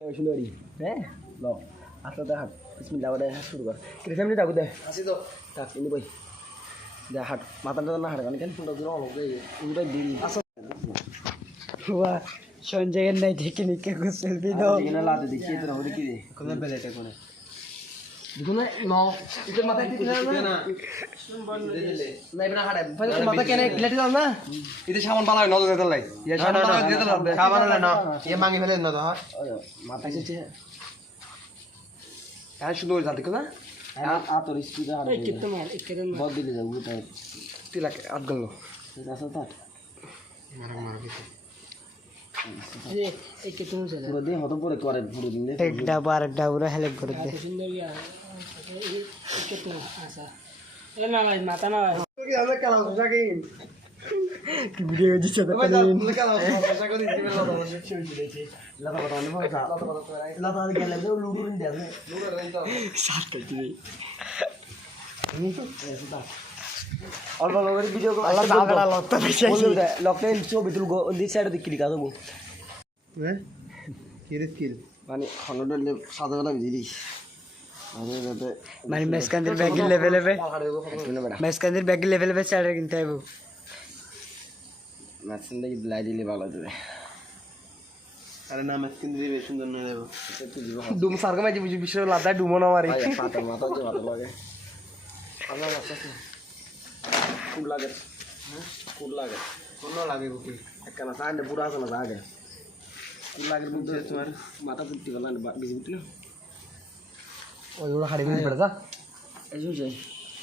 সুন্দরী হ্যাঁ ল আসলে দেখ হাট বিসমিল্লাহ দে শুরু কর কি সামনে যাবো দে আসি তো থাক ইনি বই দে হাট মাথাটা না হাট কেন ফোনটা দূর হলো গে উড়ে দিল আসো हुआ সঞ্জয় নাই দেখি নি কে সেলফি দাও এখানে লাতে দেখি তো হবে কি রে কোন বেলেটা কোন দেখো না নো ইতে মাথায় দিতে না না এবার হাট ফাইল মাথা কেন ক্লিয়ার দাও না ইতে সামান বালাই নজর দিতে লাই ইয়া সামান বালাই দিতে লাগবে সামান হলে না ইয়া মাঙ্গি ফেলে না তো মাথা এসেছে হ্যাঁ সুন্দর জানতে না आ तो स्पीड आ रही है कितना मार कितना बहुत दिल जाऊ वो टाइप তিলাক আট গেল ऐसा था মারা মারা দিতে ये एक कितना चला पूरा दिन हो तो पूरे करे पूरे दिन एक डब्बा और डब्बा हेल्प कर दे सुंदर या कितना ऐसा ये ना भाई माता ना কি আমরা কালা ভাষা কি की वीडियो जिसे तो ভাই তাহলে কালা ভাষা করে দিবে না लता बता नहीं पता लता के लगे लूडू नहीं दे साथ करती ऐसा था और बाबा मेरी वीडियो को अल्लाह तागड़ा लौटता पीछे लॉकडाउन जो बितुल गो दिस साइड दिख लिखा तो वो হ্যাঁ কিরে কিল माने हनडल सादा वाला बिजली अरे रहते मारी मैं इसके अंदर बैग लेवल पे बड़ा मैं इसके अंदर बैग लेवल पे चढ़ गिनता है वो मैं संडे की दिलाई दिले वाला तो আরে না মাস্কিন দিবে সুন্দর না দেব तो जीवा ডুম সার্গা মাঝে বুঝি বিশ্ব লাদা ডুমো না মারি आया पाता माता जो माता लगे अल्लाह माता से खूब लागे खूब लागे কোন লাগে বুকি एक ना साइड पूरा सा ना आगे खूब लागे बुद्ध तुम्हारे माता पुट्टी वाला बिजी बुट्टी ना ওই ওরা হাড়ি বিলি পড়া যা ऐसे जाए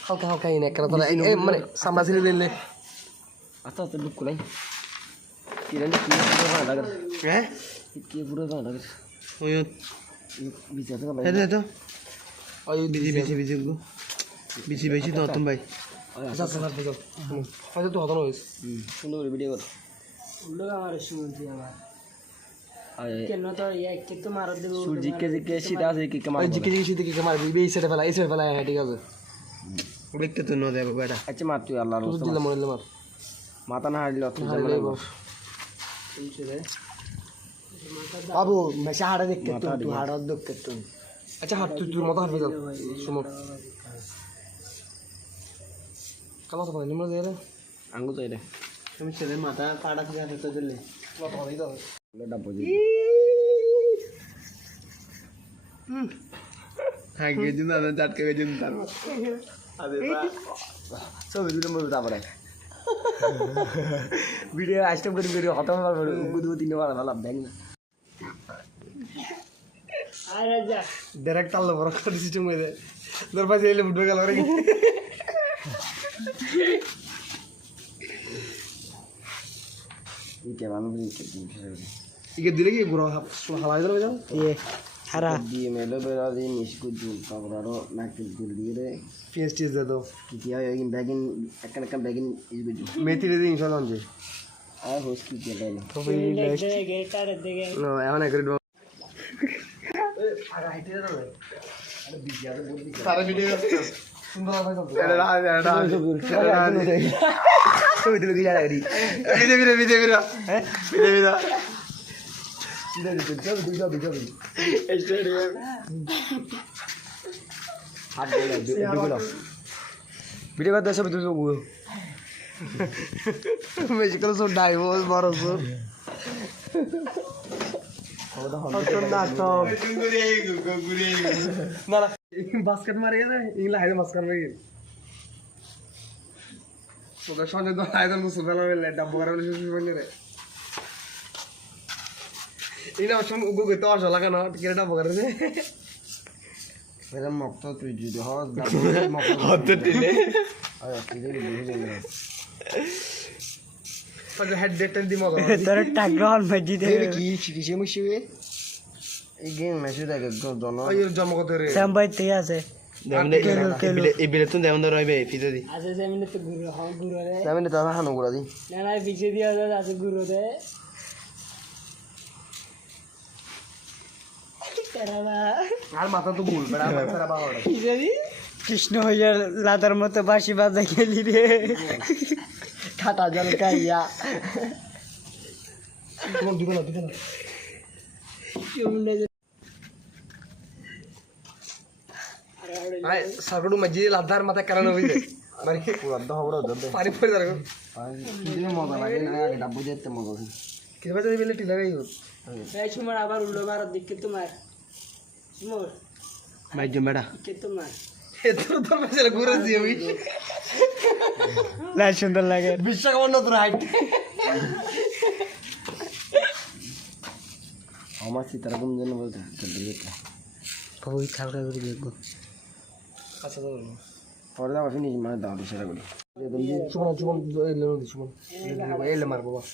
হালকা হালকা ইনে কেন তোরা এই মানে সামনা ছিল লেলে आता तो लुक को नहीं किरण की पूरा लगे হ্যাঁ की पूरा सा लगे ওই बीच से এই দে তো ওই বিজি বিজি বিজি গো বিজি বিজি তো তুমি ভাই আচ্ছা আচ্ছা বুঝো হয়তো তো হতো না হইছে सुंदर वीडियो कर लोग हमारे सुनते हैं आए कितना तो ये कितना मार दे सूरज के सीधा से की ওই कमाल জিকে জিকে সিতে কি মার এই সাইডে ফেলা এই সাইডে ফেলা হ্যাঁ ঠিক আছে দেখতে তো ন দেব বেটা अच्छा मार तू अल्लाह তুই দিলে মরে মার माता ना हारलो तू হারিয়ে দেব बाबू मैं शहर देख के तू हाड़ देख के तू আচ্ছা হাত তুই তোর মাথা হারবে যাও শুনো কালো তো ভাই নিমা দেরে आंगू तो इधर তুমি ছেলে মাথা পাড়া থেকে হাতে দিলে মাথা হই দাও लो डब्बो जी আগে দিন না জাটকে গেছেন তার अबे बा सब वीडियो में बता पड़े वीडियो आज तक वीडियो खत्म कर दो तीन बार वाला बैंक अरे जा ডাইরেক্ট তাল্লা বড় করে সিস্টেম হয়ে যায় দরবাজে এলে উঠবে গেল রে ये क्या मालूम नहीं क्या ইকে দিলে কি গুড়া হালাই দিলে যাও ये हरा दिए मेलो बेरा दिन इसको जूल पावरारो नाकिल जूल दिए रे পিএস টিএস দে দাও कि क्या है कि बैगिन एकन बैगिन इस वीडियो মেথি রে ইনশাআল্লাহ আনছে आ होस की क्या है तो भाई दे गे कर दे गे না এখন একরে তারা ভিডিও করতে সুন্দর ভাই চলছে এটা तो इधर की जा रही ভিডিও ভিডিও हैं ভিডিও इधर इधर जब हाथ बोला वीडियो का दस बजे लोग মেজিক্যাল সো ডাইভোর্স বড় সো না না বাস্কেট মারি না ইংলা হাইদে মাস্কার মারি তোকে সঞ্জয় তো হাইদে মুসু ফেলা ফেলে ডাব্বো করে বলে শুরু করে রে ইনা সব উগু তো আসা লাগা না কেটে ডাব্বো করে রে मेरा मक्ता तू जी हां হাত দিলে आया तुझे भी नहीं जाएगा তাকে হেড ডেট দি মজা तेरे टैगन मस्जिद है की किसे मुझे ये गेम में से देख दोनों ওই জন্মগত রে संभाई तिया से এই বিলে তো দেমন রইবে ফিতে দি आज जमीन तो गुरु हां गुरु रे ना मैंने तो हानो गुड़ा दी ना ना पीछे दिया आज गुरु रे तेरा আর মাথা তো ভুল বেড়া ফেরা বাবা पीछे दी कृष्ण হইয়া লাদার মতো বাঁশি বাজা গেলি রে ঠাটা জল খাইয়া তোমার দিবে না क्यों আই সার্কটু মাঝি লাদার মাথায় কারণ হয়ে যায় মানে পুরা দহবড় দে পানি পড়ে যাবে কিন্তু মজা লাগে না আগে ডাব্বু যেতে মজা হয় কি বাজে বেলে টিলা গাই এই সুমর আবার উল্লো মারার দিকে তোমার সুমর বাইজ মেডা কে তোমার এতর তোর মেসে ঘুরে দিয়ে আমি না সুন্দর লাগে বিশ্বকাপ নতুন হাইট আমার সিতারা কোন জন্য বলতে দিতে ওই হালকা করে দেখবো আচ্ছা তো পরে দাও ফিনিশ মানে দাও সেটা করি সুমন এলে নদী সুমন এলে মারবো বাস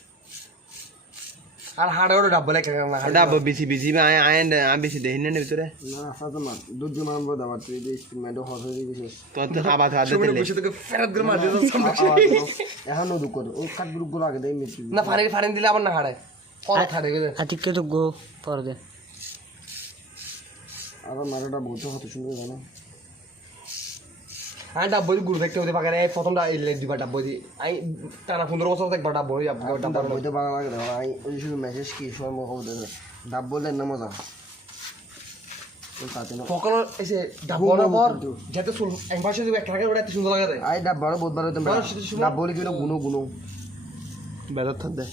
আর হাড়ে ওটা ডাব্বা লেখা না ডাব্বু বেশি বেশি আয় আয় আমি বেশি দেখি না ভিতরে না আসা না দুধ মানবো দাও তুই যে স্পিড হস হয়ে গেছে তো আবার হাতে সুমন বসে তোকে ফেরত করে মার দিও সামনে এখন দুধ কর ও কাট গ্রুপ গুলো আগে দেই মিছি না ফারেন দিলে আবার না হাড়ে পরে ছাড়ে গেছে আতিককে তো গো পর দে আবার মারাটা বহুত হতো শুনবে জানো হ্যাঁ ডাব্বই গুড় দেখতে হতে পারে প্রথমটা এলে দুবার ডাব্বই দি আই টানা 15 বছর একবার ডাব্বই ডাব্বু বইতে ভালো লাগে দাও আই ওই শুধু মেসেজ কি সময় মো হবে দাও ডাব্বু দেন না মজা ওই সাথে না সকাল এসে ডাব্বর পর যাতে চুল এক পাশে যদি এক লাগে ওটা এত সুন্দর লাগে রে আই ডাব্বু বহুত বার হইতো ডাব্বু বলি কিলো গুনো গুনো বেদত থাকবে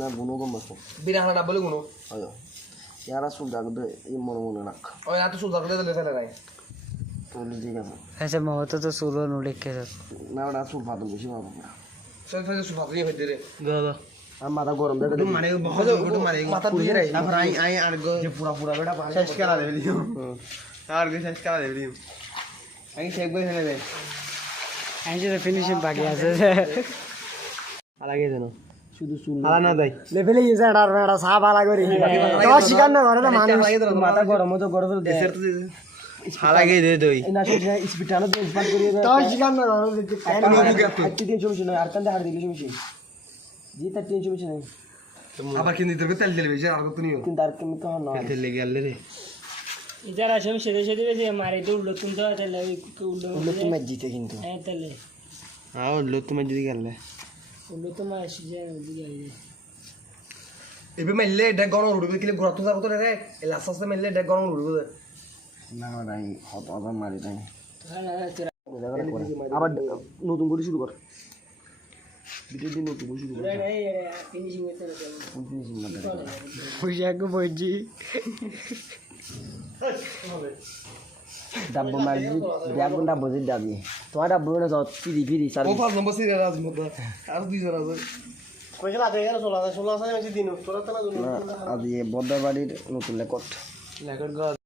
না গুনো কম বাস বিনা হানা ডাব্বলে গুনো আয় ইয়ারা সুল দাগদে এই মনে মনে রাখ ওই এত সুন্দর করে দিলে ফেলে নাই তোলি ঠিক আছে ऐसे महोत्व तो सोलो नुड़े के না ওটা সুল ফাটো বেশি পাবো না সব ফেলে সুফা দিয়ে হইতে রে दादा আর মাথা গরম দেবে মানে মাথা ধুয়ে রে তারপর আই আই আর গো যে পুরা পুরা বেটা পানি শেষ করা দেবে দিও আর গো শেষ করা দেবে দিও আই শেক বই ফেলে দে ऐसे तो फिनिशिंग बाकी আছে আলাগে দেন শুধু চুল আলা না দেই লেভেলে গেছে আর বেড়া সাপ আলা করে তো শিকার না করে তো মানুষ মাথা গরম তো গরম দে দেশের তো আলাগে দে দই না শুধু স্পিড টানো দে স্পার্ট করিয়ে দে তো শিকার না করে আত্তি দিন সমস্যা নয় আর কান্দে হাড় দিলে সমস্যা জি তার টেনশন সমস্যা নাই আবার কিনে দিতে তেল দিলে বেশি আর তো নিও কিন্তু আর কেমন কহ না তেল লেগে গেল রে ইদার আসে সেদে সেদে বেশি মারি তো উল্লো তুমি তো তাহলে উল্লো ওগুলো তুমি জিতে কিন্তু হ্যাঁ তাহলে আও লো তুমি যদি গেলে উল্লো তো মার সিজন দিকে আইবে এবে মেললে এটা গরম উড়বে কিলে ঘোরা তো যাবো তো রে এই লাস্ট আস্তে মেললে এটা গরম উড়বে না ভাই হত আবার মারি তাই হ্যাঁ আবার নতুন করে শুরু কর ভিডিও দিন নতুন করে শুরু কর ফিনিশিং হইতে না পয়সা গো বইজি ডাব্বু মারি ব্যাগ ডাব্বু দি ডাবি তোমার ডাব্বু না যত ফিরি ফিরি সার ও 5 নম্বর সিরিয়াল আজ মত আর দুইজন আছে কইলা আছে এর 16 আছে 16 আছে আমি দিন 16 তা না আজ এই বদ্দার বাড়ির নতুন লেকট